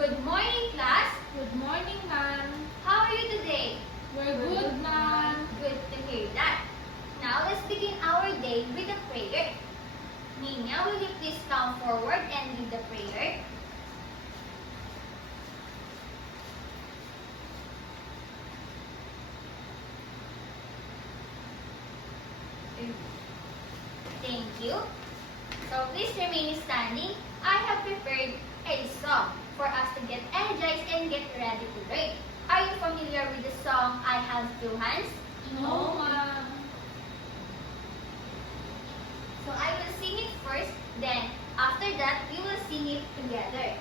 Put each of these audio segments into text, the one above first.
Good morning, class. Good morning, ma'am. How are you today? We're good, ma'am. Good to hear that. Now let's begin our day with a prayer. Nina, will you please come forward and lead the prayer? Thank you. So please remain standing. I have prepared a song for us to get energized and get ready to learn. Are you familiar with the song I Have Two Hands? No, ma'am. So I will sing it first, then after that we will sing it together.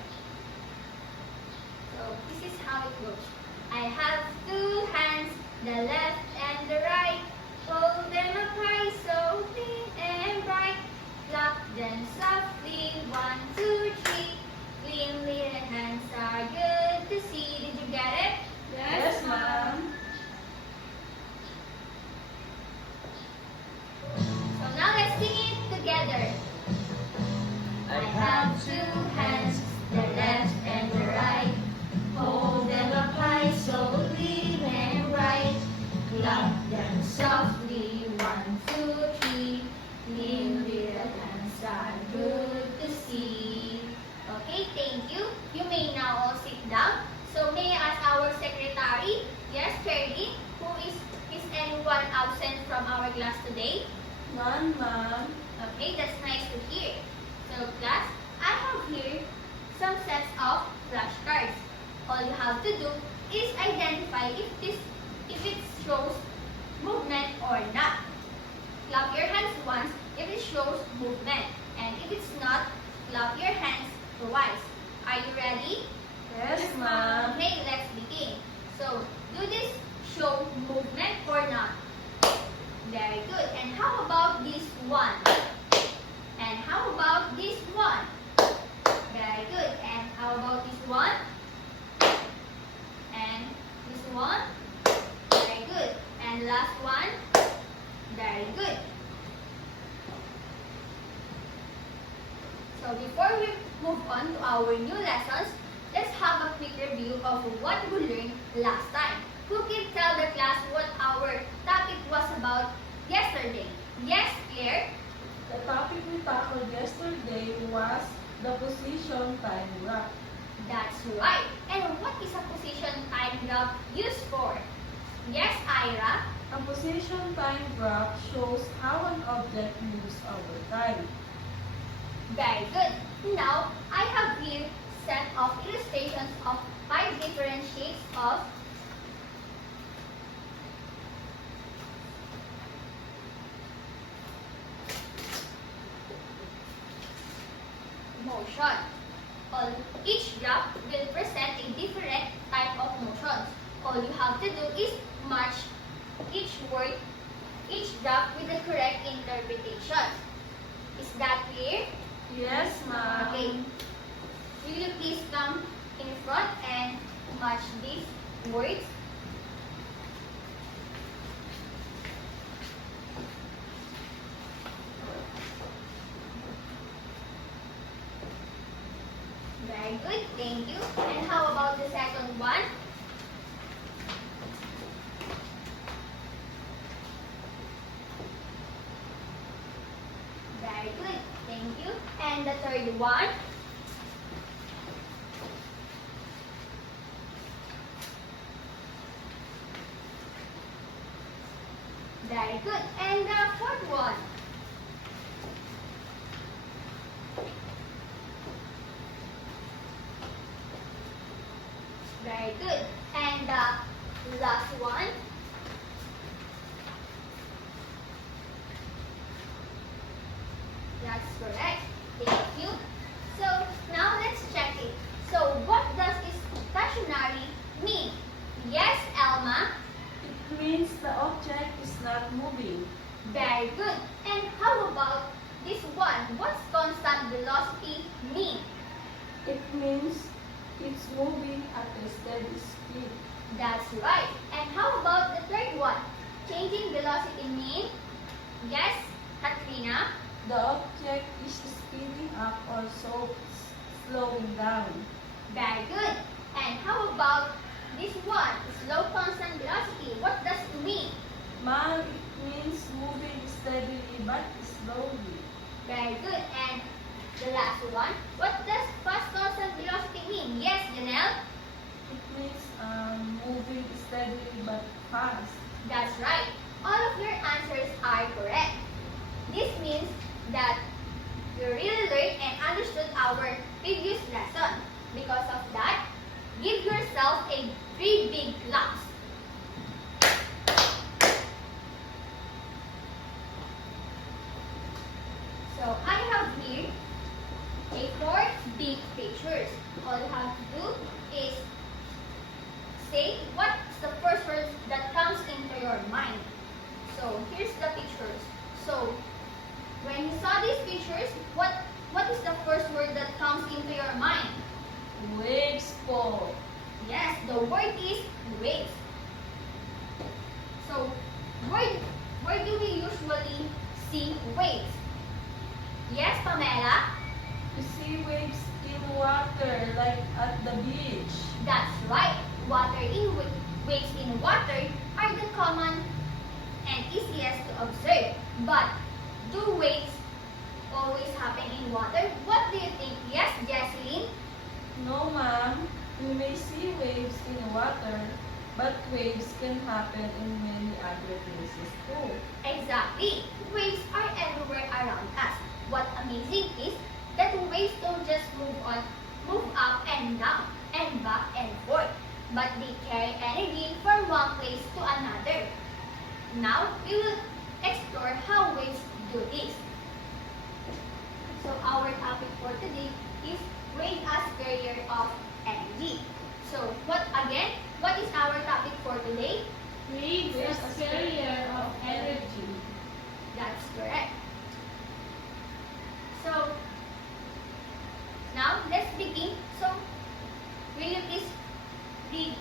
So this is how it goes. I have two hands, the left and the right. Hold them up high so clean and bright. Clap them softly, 1, 2, 3. Clean little hands are good to see. Did you get it? Yes, ma'am. So now let's sing it together. I have two hands, the left and the right. Hold them up high so clean and bright. Clap them softly, 1, 2, 3. Clean little hands are good to see. Okay, thank you. You may now all sit down. So may I ask our secretary, yes, Charlie, is anyone absent from our class today? None, ma'am. Okay, that's nice to hear. So class, I have here some sets of flashcards. All you have to do is identify if it shows movement or not. Clap your hands once if it shows movement, and if it's not, clap your hands twice. Are you ready? Yes, ma'am. Okay, let's begin. So, do this show movement or not? Very good. And how about this one? And how about this one? Very good. And how about this one? And this one? Very good. And last one? Very good. So before we move on to our new lessons, let's have a quick review of what we learned last time. Who can tell the class what our topic was about yesterday? Yes, Claire? The topic we tackled yesterday was the position time graph. That's right. And what is a position time graph used for? Yes, Ira? A position time graph shows how an object moves over time. Very good. Now, I have here set of illustrations of 5 different shapes of motion. Each graph will present a different type of motions. All you have to do is match each word, each graph with the correct interpretation. Is that clear? Yes, ma'am. Okay. Will you please come in front and match these words? Very good, thank you. And how about the second one? Very good, thank you. And the third one? Very good. And the fourth one? Very good. And the last one? That's correct. Thank you. So now let's check it. So what does stationary mean? Yes, Elma? It means the object is not moving. Very good. And how about this one? What's constant velocity mean? It means it's moving at a steady speed. That's right. And how about the third one? Changing velocity mean? Yes, Katrina? The object is speeding up or slowing down. Very good. And how about this one? Slow constant velocity. What does it mean? Ma'am, it means moving steadily but slowly. Very good. And the last one. What does fast constant velocity mean? Yes, Janelle? It means moving steadily but fast. That's right. All of your answers are correct. This means that you really learned and understood our previous lesson. Because of that, give yourself a 3 big claps. So I have here a 4 big pictures. All you have to do is say what's the first word that comes into your mind. So here's the pictures. So when you saw these pictures, what is the first word that comes into your mind? Waves po. Yes, the word is waves. So where do we usually see waves? Yes, Pamela? You see waves in water like at the beach. That's right. Waves in water are the common and easiest to observe. But do waves always happen in water? What do you think? Yes, Jesseline? No, ma'am. We may see waves in water, but waves can happen in many other places too. Exactly. Waves are everywhere around us. What's amazing is that waves don't just move up and down, and back and forth, but they carry energy from one place to another. Now, we will explore how waves do this. So, our topic for today is wave as carrier of energy. So, what is our topic for today? Waves as carrier of energy. That's correct. So, now let's begin. So, will you please read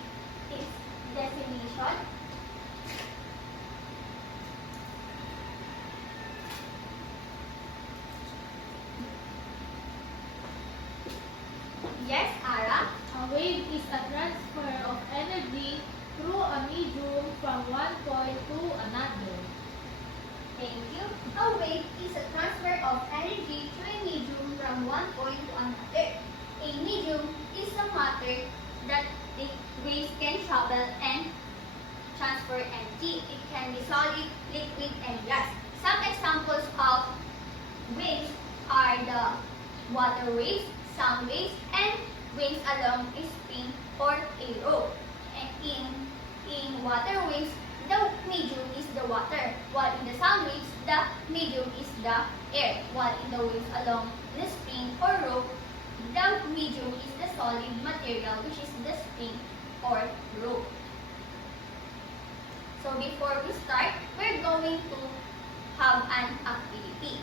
this definition? Yes, Ara? A wave is a transfer of energy through a medium from one point to another. Thank you. A wave is a transfer of energy to a medium from one point to another. A medium is a matter that the waves can travel and transfer energy. It can be solid, liquid, and gas. Some examples of waves are the water waves, sound waves, and waves along a spring or a rope. And in water waves, the medium is the water, while in the sound waves, the medium is the air, while in the waves along the spring or rope, the medium is the solid material, which is the spring or rope. So before we start, we're going to have an activity.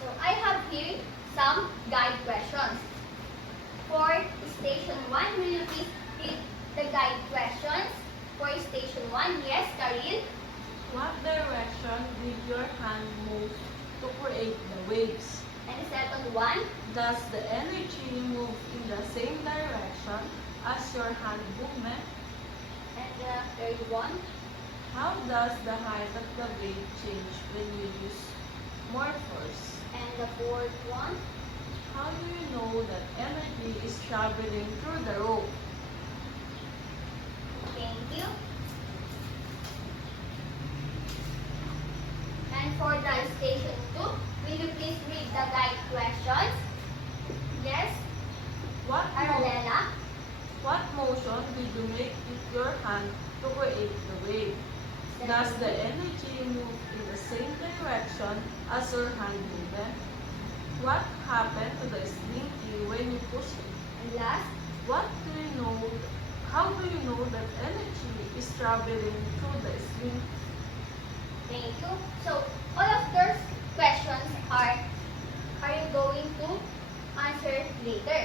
So I have here some guide questions. For station 1, will you please read the guide questions? For station 1, yes, Karil. What direction did your hand move to create the waves? And the second one, Does the energy move in the same direction as your hand movement? and the third one, How does the height of the wave change when you use more force? and the fourth one, How do you know that energy is traveling through the rope? thank you. And for the station 2, will you please read the guide questions? Yes, What, Arabella. what motion did you make with your hand to create the wave? Does the energy move in the same direction as your hand movement? What happened to the slinky when you push it? And last, What do you know? How do you know that energy is traveling through the slinky? thank you. So, all of those questions are you going to answer later?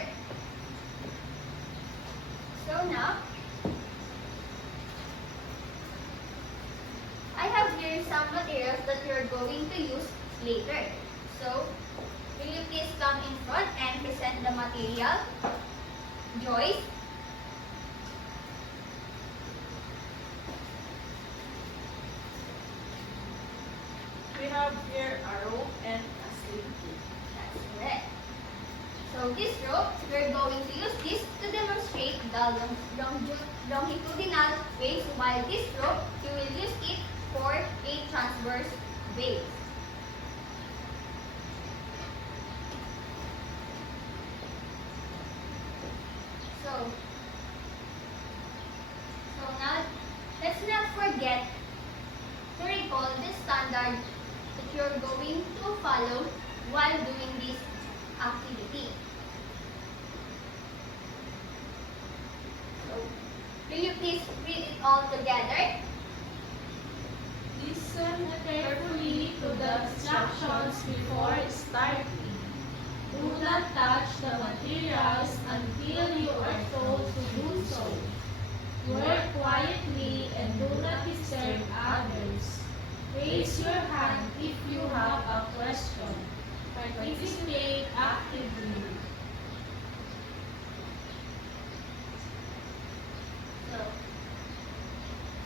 going to use later. So, will you please come in front and present the material? Joyce? We have here a rope and a safety. That's correct. So this rope, we're going to use this to demonstrate the longitudinal waves, while this rope, you will use it for a transverse wave. So now, let's not forget to recall the standard that you're going to follow while doing this activity. So, will you please read it all together? Listen Carefully to the instructions before starting. Do not touch the materials until you are told to do so. Work quietly and do not disturb others. Raise your hand if you have a question. Participate actively.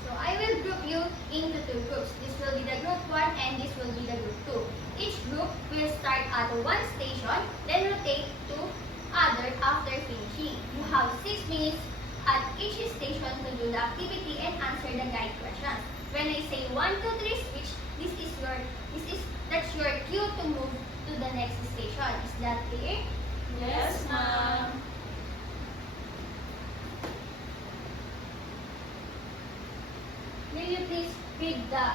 So I will group you into two groups. This will be the group 1 and this will be the group 2. Each group will start at one station, then rotate to other after finishing. You have 6 minutes at each station to do the activity and answer the guide questions. When I say 1, 2, 3 switch, that's your cue to move to the next station. Is that clear? Yes, ma'am. Will you please read the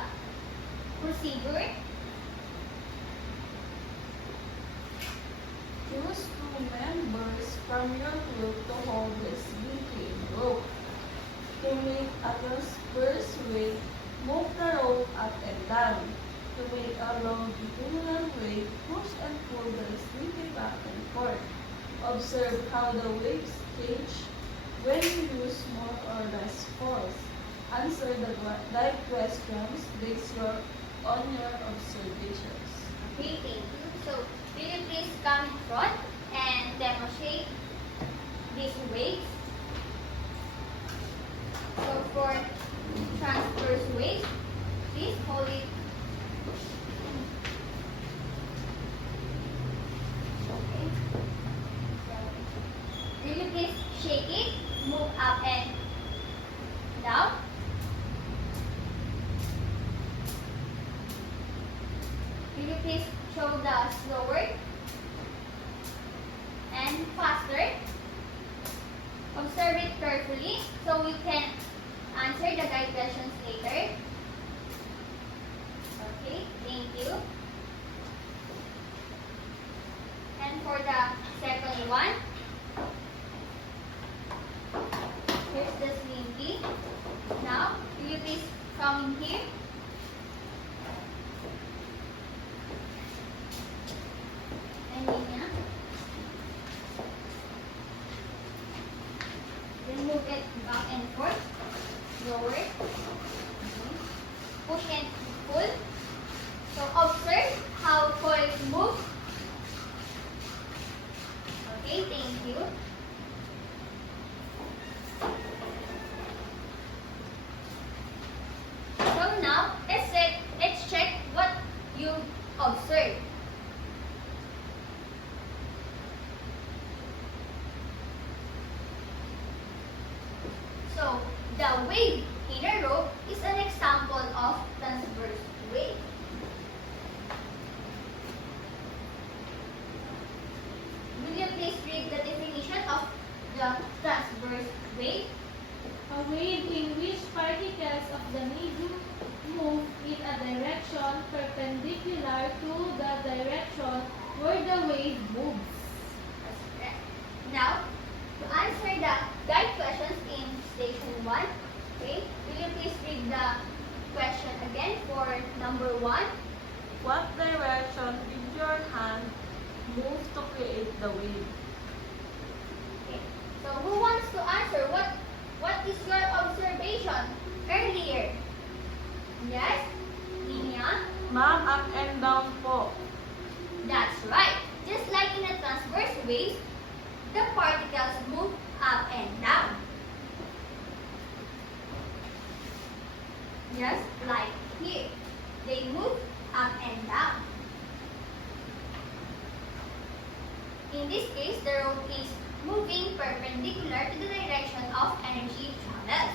procedure? Choose 2 members from your group to hold the swinging rope. To make a transverse wave, move the rope up and down. To make a longitudinal wave, push and pull the swinging back and forth. Observe how the waves change when you use more or less force. Answer the guide questions based on your observations. Okay, thank you. So, will you please come in front and demonstrate these waves? So, for transverse waves, please hold it. Okay. Will you please shake it, move up and down? Will you please show the slower and faster? Observe it carefully so we can answer the guide questions later. Okay, thank you. And for the second one, here's the slinky. Now, will you please come in here? And Nina. Then move it back and forth. Lower. Push and pull. So observe how coils move. Okay, thank you. So now, let's check what you observed. So, the wave in a rope is an example of transverse wave. Will you please read the definition of the transverse wave? A wave in which particles of the medium move in a direction perpendicular to the direction where the wave moves. That's correct. Now, to answer the guide questions in station 1, okay, will you please read the question again for number 1? What direction did your hand move to create the wave? Okay. So who wants to answer? What is your observation earlier? Yes? Linya? Ma'am, ang and down po. That's right. Just like in a transverse wave, the particles move up and down. Just like here. They move up and down. In this case, the rope is moving perpendicular to the direction of energy travels.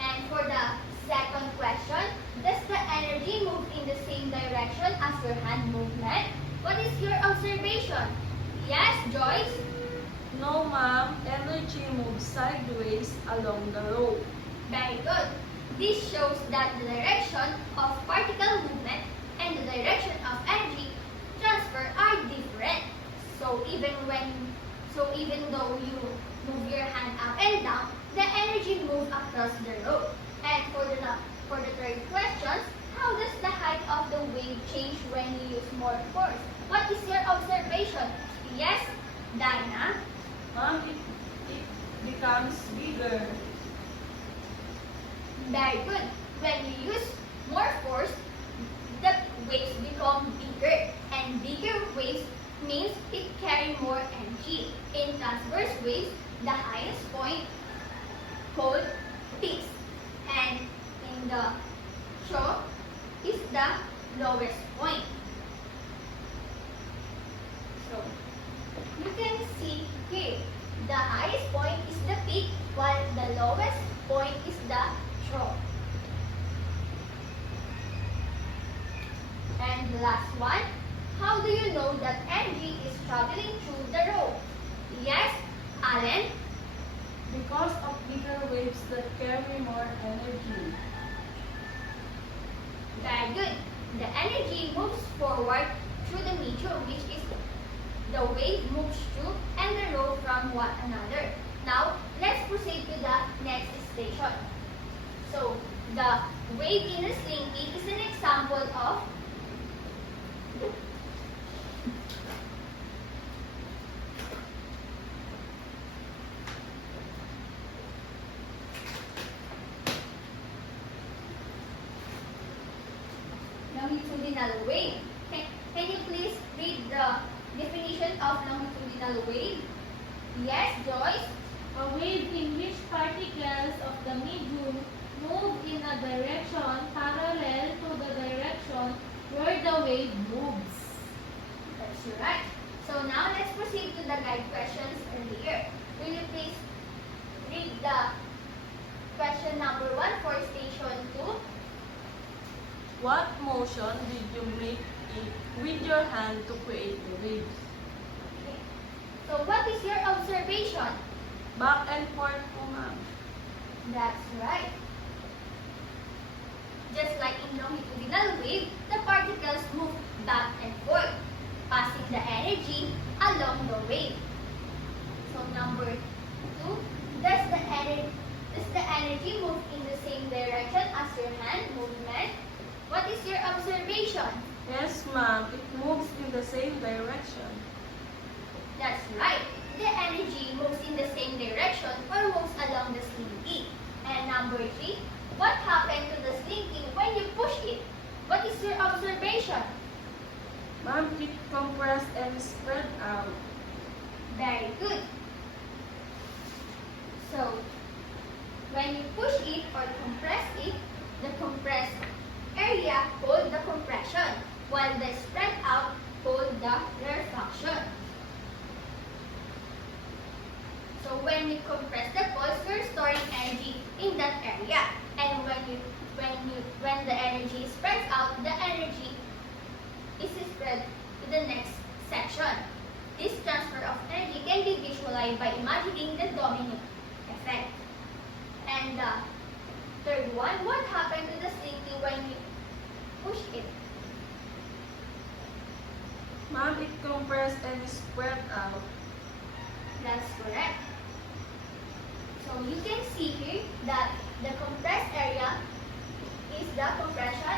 And for the second question, does the energy move in the same direction as your hand movement? What is your observation? Yes, Joyce? No, ma'am. Energy moves sideways along the rope. Very good. This shows that the direction of particle movement and the direction of energy transfer are different. So even though you move your hand up and down, the energy moves across the rope. And for the third question, how does the height of the wave change when you use more force? What is your observation? Yes, Dinah? Ma'am, it becomes bigger. Very good. When you use more force, the waves become bigger. And bigger waves means it carry more energy. In transverse waves, the highest point called peaks. And in the trough is the lowest point. So, you can see here, the highest point is the peak, while the lowest point is the trough. And the last one, how do you know that energy is traveling through the rope? Yes, Allen? Because of bigger waves that carry more energy. Very good. The energy moves forward through the medium, which is the wave moves through and the rope from one another. Now, let's proceed to the next station. So, the wave in a slinky is an example of longitudinal wave. Can you please read the definition of longitudinal wave? Yes, Joyce? A wave in which particles of the medium move in a direction parallel to the direction where the wave moves. That's right. So now let's proceed to the guide questions earlier. Will you please read the question number 1 for station 2? What motion did you make with your hand to create the waves? Okay. So what is your observation? Back and forth po, ma'am. That's right. Just like in longitudinal wave, the particles move back and forth, passing the energy along the wave. So number 2, does the energy move in the same direction as your hand movement? What is your observation? Yes, ma'am. It moves in the same direction. That's right. The energy moves in the same direction or moves along the slinky. And number 3, what happened to the slinky when you push it? What is your observation? Ma'am, it compressed and spread out. Very good. So, when you push it or compress it, the compressed area called the compression, while the spread out called the rarefaction. So when you compress the pulse, you're storing energy in that area. And when the energy spreads out, the energy is spread to the next section. This transfer of energy can be visualized by imagining the domino effect. And the third one, what happened to the slinky when you push it? Ma'am, it compressed and spread out. That's correct. So you can see here that the compressed area is the compression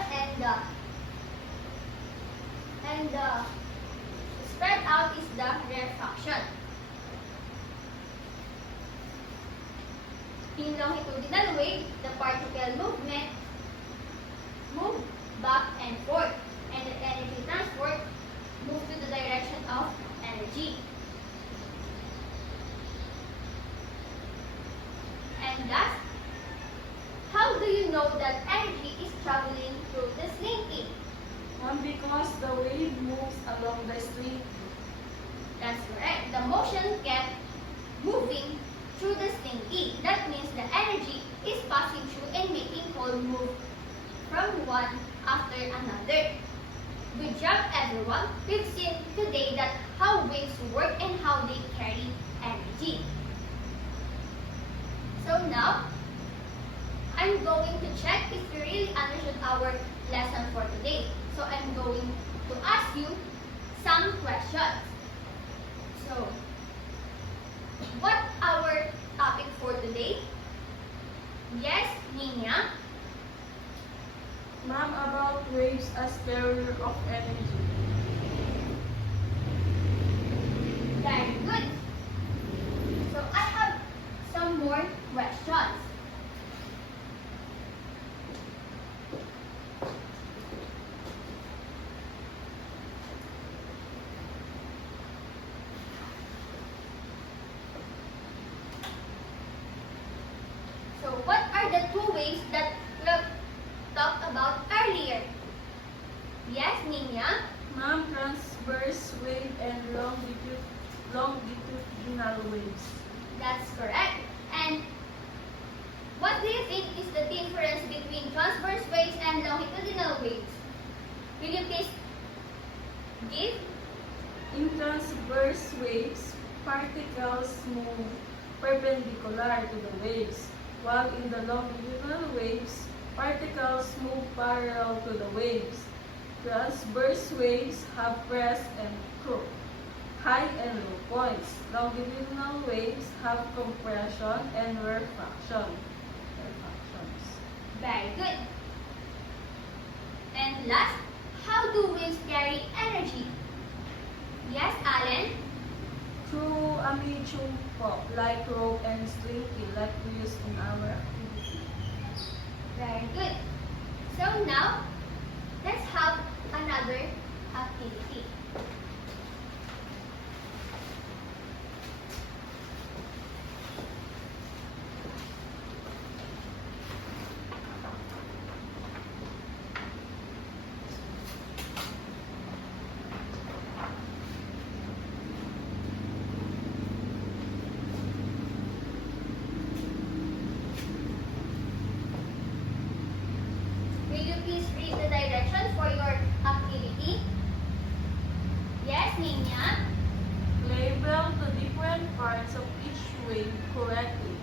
and the spread out is the rarefaction. In longitudinal wave, the particle movement move back and forth, and the the wave moves along the string. That's correct. The motion kept moving through the string E. That means the energy is passing through and making whole move from one after another. Good job, everyone. We've seen today that how waves work and how they carry energy. So now, I'm going to check if you really understood our lesson for today. So I'm going to ask you some questions. So, what our topic for today? Yes, Nina. Ma'am, about waves as carrier of energy. Very good. So I have some more questions. So what are the two waves that we talked about earlier? Yes, Nina. Ma'am, transverse wave and longitudinal waves. That's correct. And what do you think is the difference between transverse waves and longitudinal waves? Will you please give? In transverse waves, particles move perpendicular to the waves, while in the longitudinal waves, particles move parallel to the waves. Transverse waves have crest and crook, high and low points. Longitudinal waves have compression and rarefaction. Very good. And last, how do waves carry energy? Yes, Alan? Through a medium like rope and string like we use in our activity. Very good. So now, let's have another activity. Will you please read the directions for your activity? Yes, Nina? Label the different parts of each wave correctly.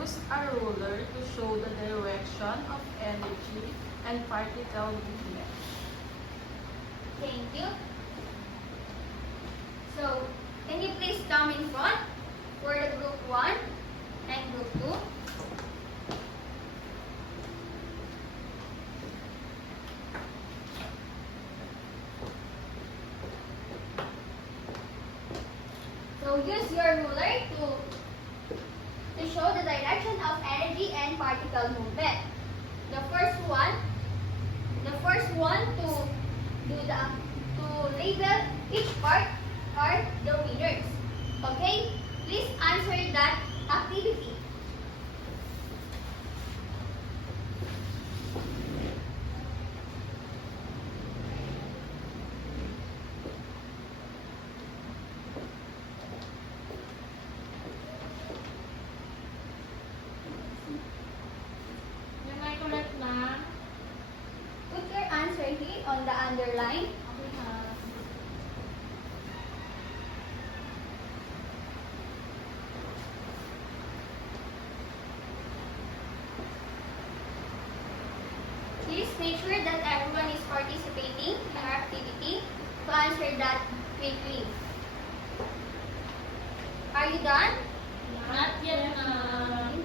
Use a ruler to show the direction of energy and particle movement. Thank you. So, can you please come in front for the group 1 and group 2? So use your ruler to show the direction of energy and particle movement. The first one to label each part are the winners. Okay? Please answer that activity. Am I correct, ma'am? Put your answer here on the underline. Okay, ma'am. Please make sure that everyone is participating in our activity to answer that quickly. Are you done? Not yet, ma'am.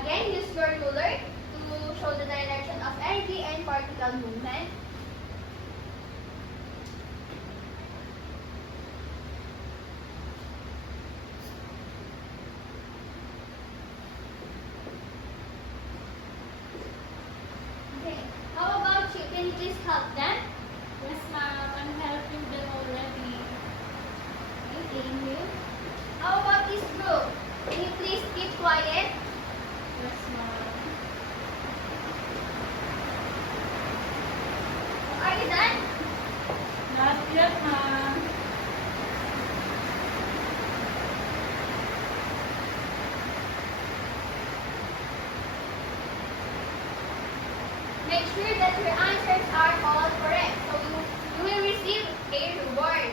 Again, use your ruler to show the direction of energy and particle movement. Okay, how about you? Can you please help them? Yes, ma'am. I'm helping them already. Okay, thank you. How about this group? Can you please keep quiet? Yes, ma'am. Are you done? Make sure that your answers are all correct. So you will receive a reward.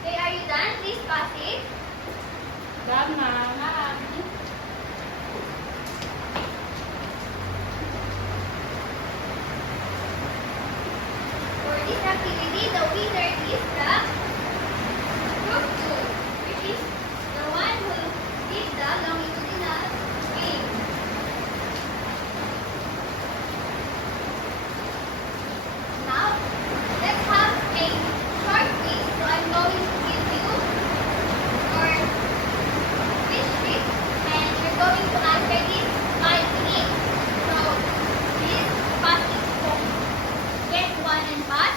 Okay, are you done? Please pass it. Done, ma'am. For this activity, the winner is the group 2, which is the one who did the longitudinal game. Now, let's have a short quiz. So I'm going to give you your quiz sheet and you're going to answer it 5 minutes. So, please pass it home. Get one and pass.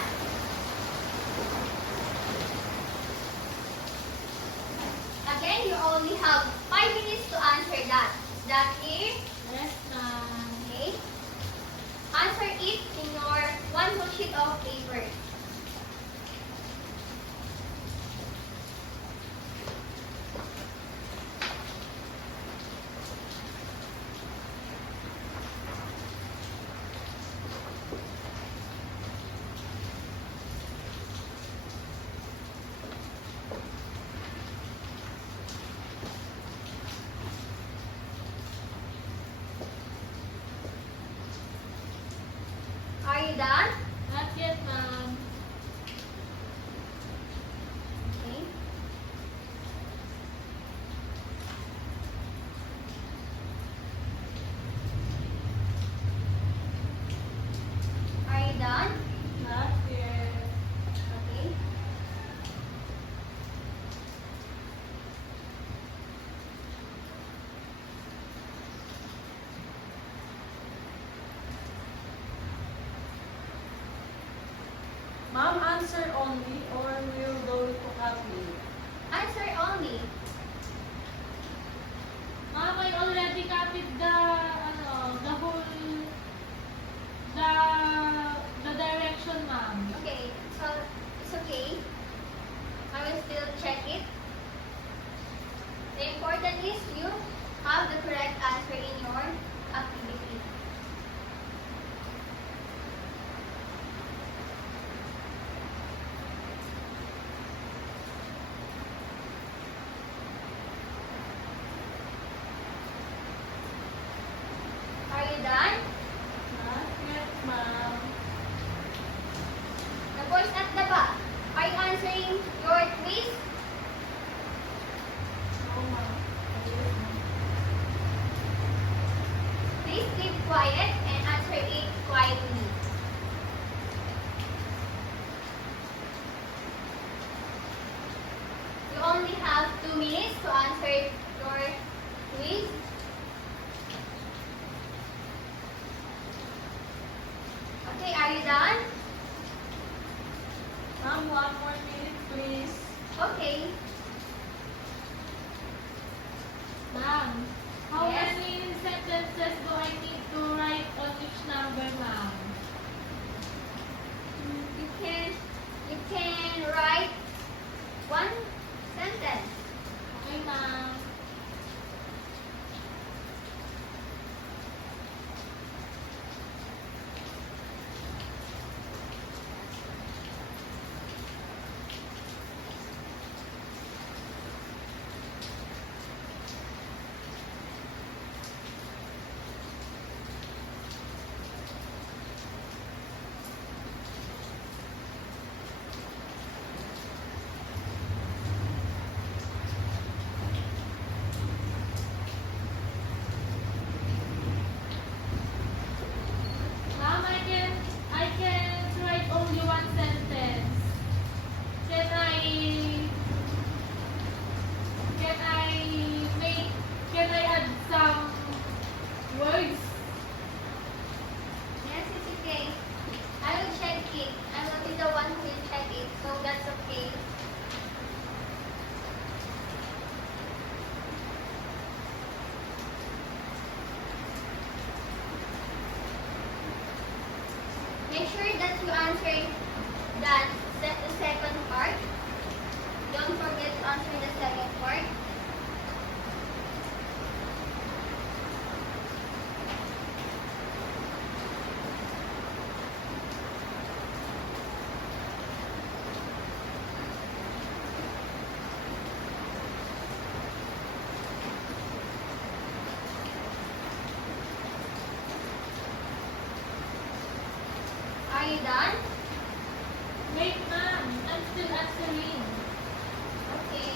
Again, you only have 5 minutes to answer that. Is that clear? Yes, ma'am. Okay. Answer it in your one whole sheet of paper. Are you done? Not yet, ma'am. Okay. Are you done? Not yet. Okay. Ma'am, answer only or we'll go to copy. Answer only. Ma'am, I already copied the whole, the direction, ma'am. Okay, so it's okay. I will still check it. The important is you have the correct answer in your activity. Are you done? Not yet, ma'am. The boys at the back, are you answering your quiz? No, ma'am. Please keep quiet and answer it quietly. You only have 2 minutes to answer your quiz. Okay, are you done? Ma'am, 1 more minute, please. Okay. Ma'am, how Yes? many sentences do I need to write on each number, ma'am? You can write one sentence. Okay, ma'am. Ma'am, I can write only one sentence. Can can I add some words? Yes, it's okay. I will check it. I will be the one who will check it, so that's okay. Make sure that you answer that the second part. Don't forget to answer the second part. done? Wait, ma'am. I'm still answering. Okay.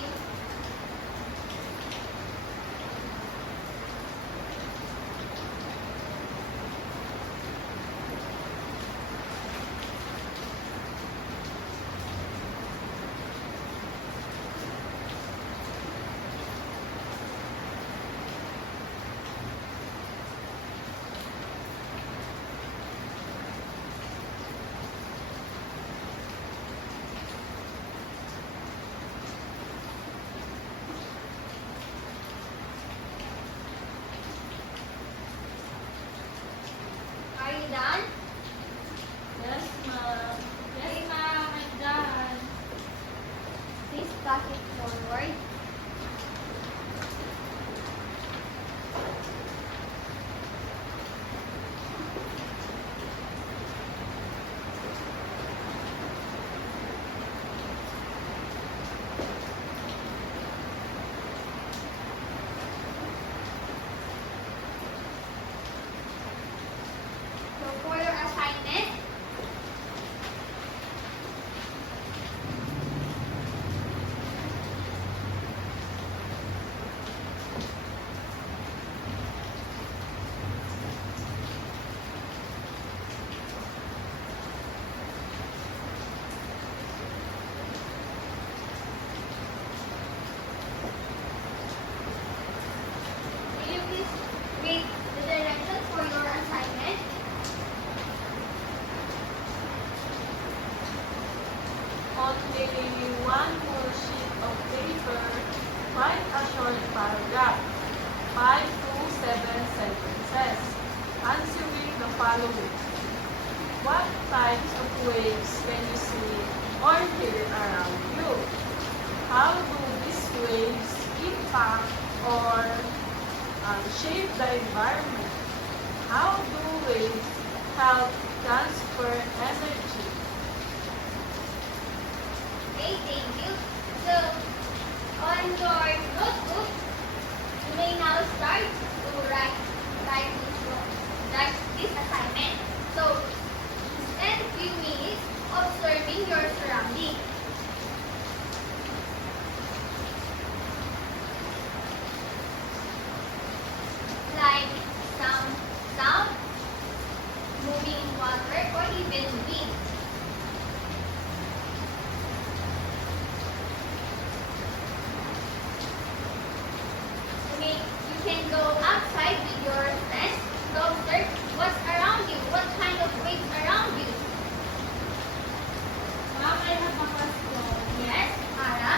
Are you done? Yes, ma'am. Yes, ma'am. I'm done. Please pass it forward. So for your assignment, will you please read the directions for your assignment? Only one more sheet of paper. Write a short paragraph. 5 to 7 sentences. Answering the following. What types of waves can you see or hear around you? How do these waves impact or shape the environment? How do waves help transfer energy? Okay, thank you. So, on your notebook, you may now start to write this assignment. So, spend a few minutes observing your surroundings. Like sound, moving water, or even wind. You can go outside with your friends to observe what's around you, what kind of waves around you. Ma'am, I have a question. Yes, Ara.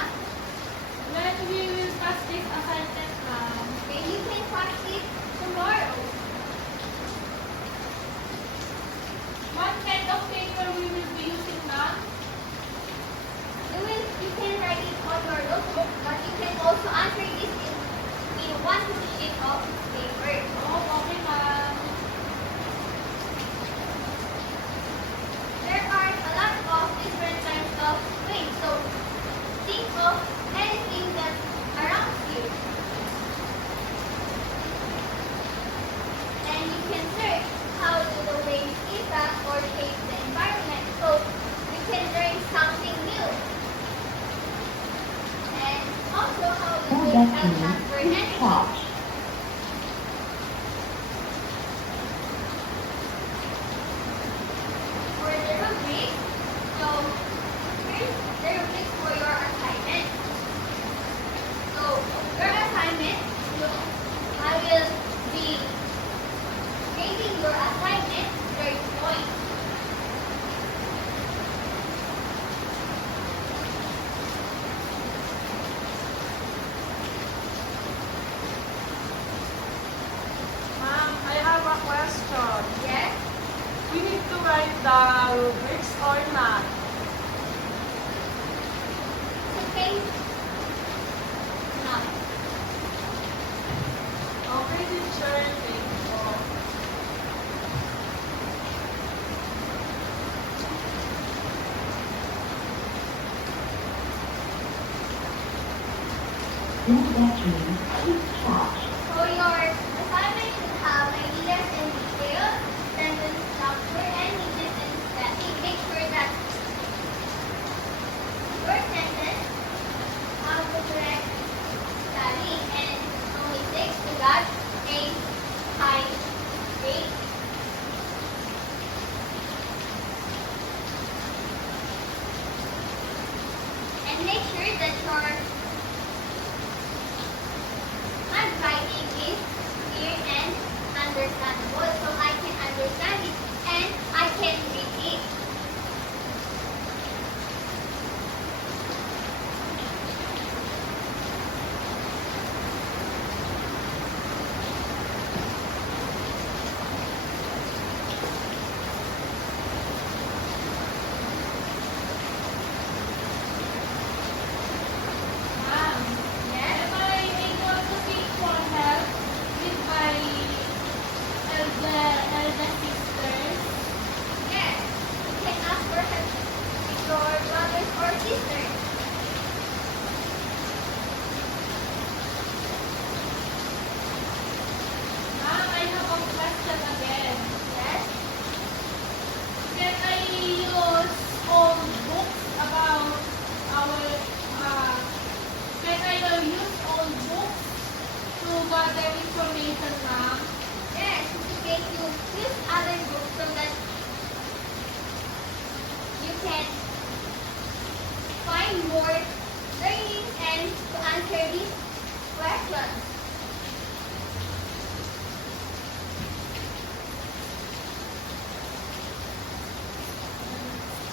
When we will pass this assignment, ma'am? Okay, you can practice tomorrow. What kind of paper we will be using, ma'am? You can write it on your notebook, but you can also answer this in one sheet of paper. Oh, okay, ma'am. There are a lot of different types of waves, so think of anything that's around you. And you can search how do the waves impact or shape the environment, so you can learn something new. And also how do waves help transfer energy. For the rubric, so here's the rubric for your assignment. So your assignment, I will be grading your assignment 30 points. Ma'am, I have a question. Yes? We need to write the rubrics or not? Okay? No. Okay, teacher. Thank you. So your assignment should have ideas and details, sentence structure, and neatness and spelling. make sure that your handwriting is clear and understandable so I can understand it and I can read it. Ma'am, Yes? am I able to seek for help with my elder sisters? Yes. You can ask for help with your brothers or sisters. Ma'am, I have a question again. Yes? Can I use old books about our, can I use old books to gather information, ma'am? Yes. You can use other books so that you can find more learning and to answer these questions.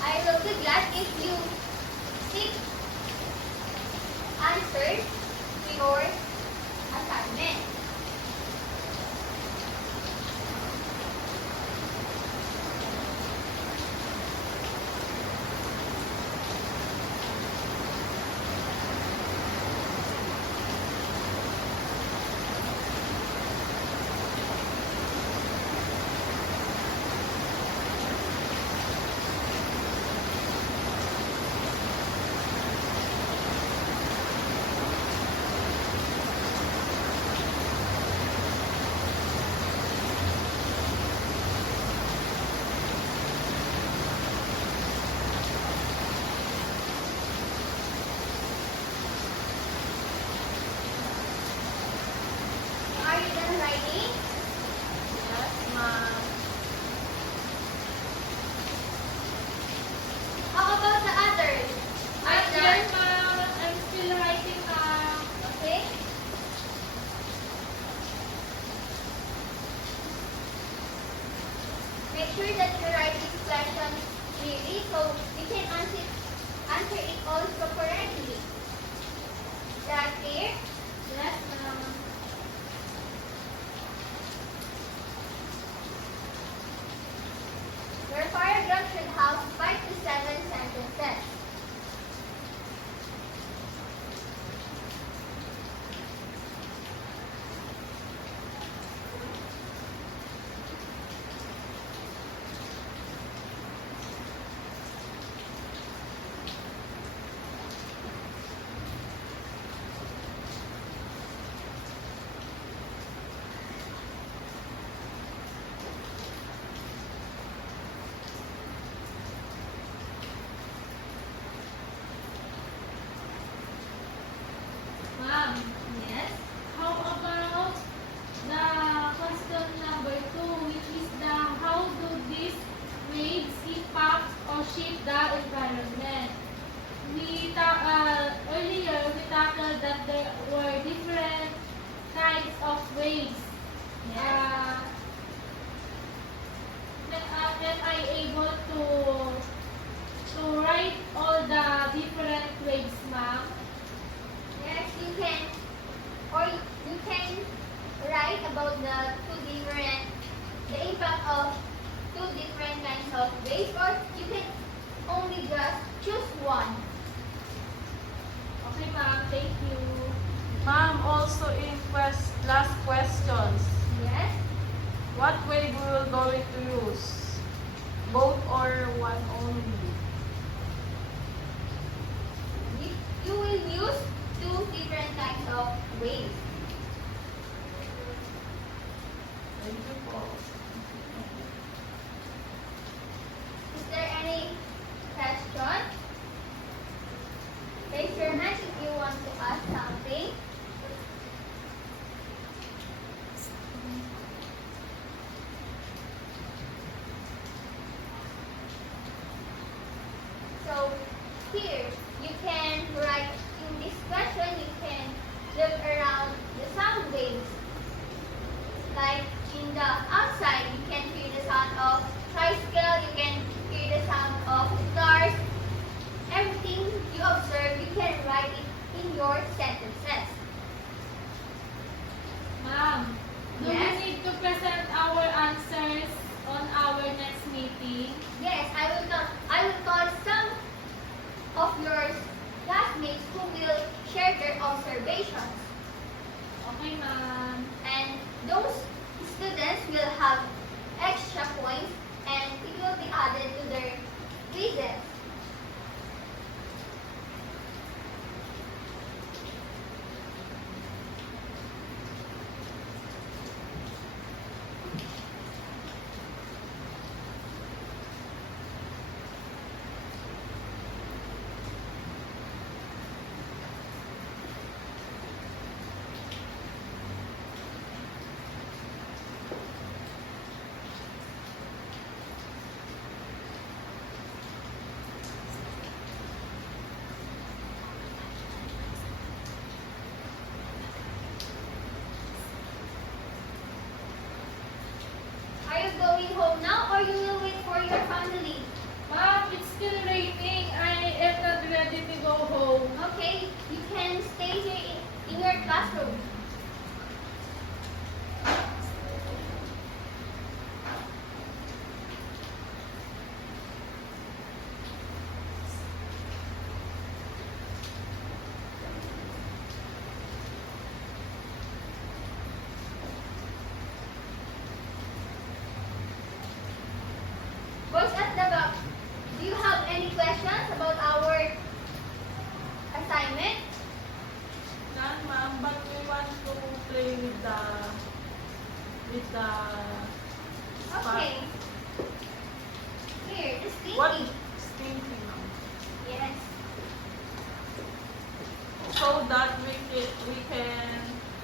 I will be glad if you seek answers to your assignment. Are you done writing? Yes, ma'am. How about the others? Are you done? Yes, ma'am. I'm still writing, ma'am. Okay. Make sure that you write these questions clearly so you can answer it also correctly. Is that clear? Yes, ma'am. Your paragraph should have 5 to 7 sentences. Ma'am, Yes. how about the question number 2, which is the how do these waves impact or shape the environment? Earlier we tackled that there were different kinds of waves. Yes. Am I able to write all the different waves, ma'am? Yes, you can. Or you can write about the impact of two different kinds of waves, or you can only just choose one. Okay, ma'am. Thank you. Ma'am, also in last questions. Yes. What wave we will going to use? Both or one only? You will use two different kinds of waves. Thank you po. Is there any question? Raise your hand if you want to ask something. So here you can write still raining. I am not ready to go home. Okay, you can stay here in your classroom. Boys at the back, do you have any questions about our assignment? None, ma'am, but we want to play with the Okay. Here, just what thinking. thinking, ma'am. Yes. So that we can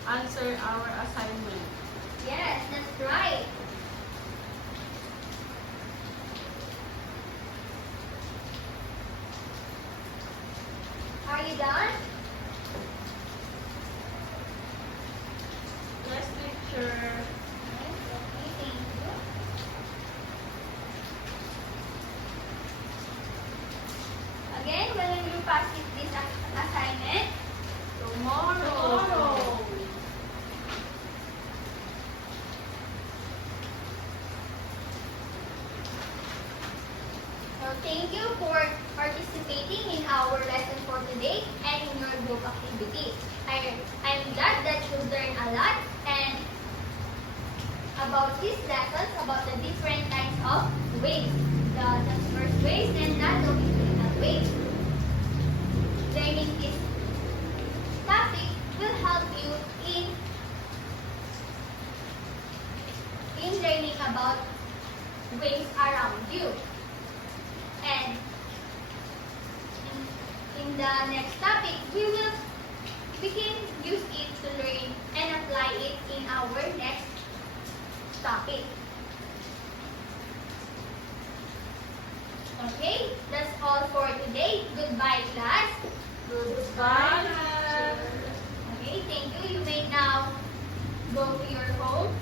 answer our assignment. Yes, that's right. Are you done? Yes, teacher. Yes, okay, thank you. Again, when will you pass this assignment? Tomorrow. So thank you for participating in our lesson for today and in your group activities. I'm glad that you learned a lot and about these lessons about the different types of waves. The transverse waves and non-longitudinal waves. Learning this topic will help you in learning about waves around you. And in the next topic, we can use it to learn and apply it in our next topic. Okay, that's all for today. Goodbye, class. Goodbye, teacher. Okay, thank you. You may now go to your home.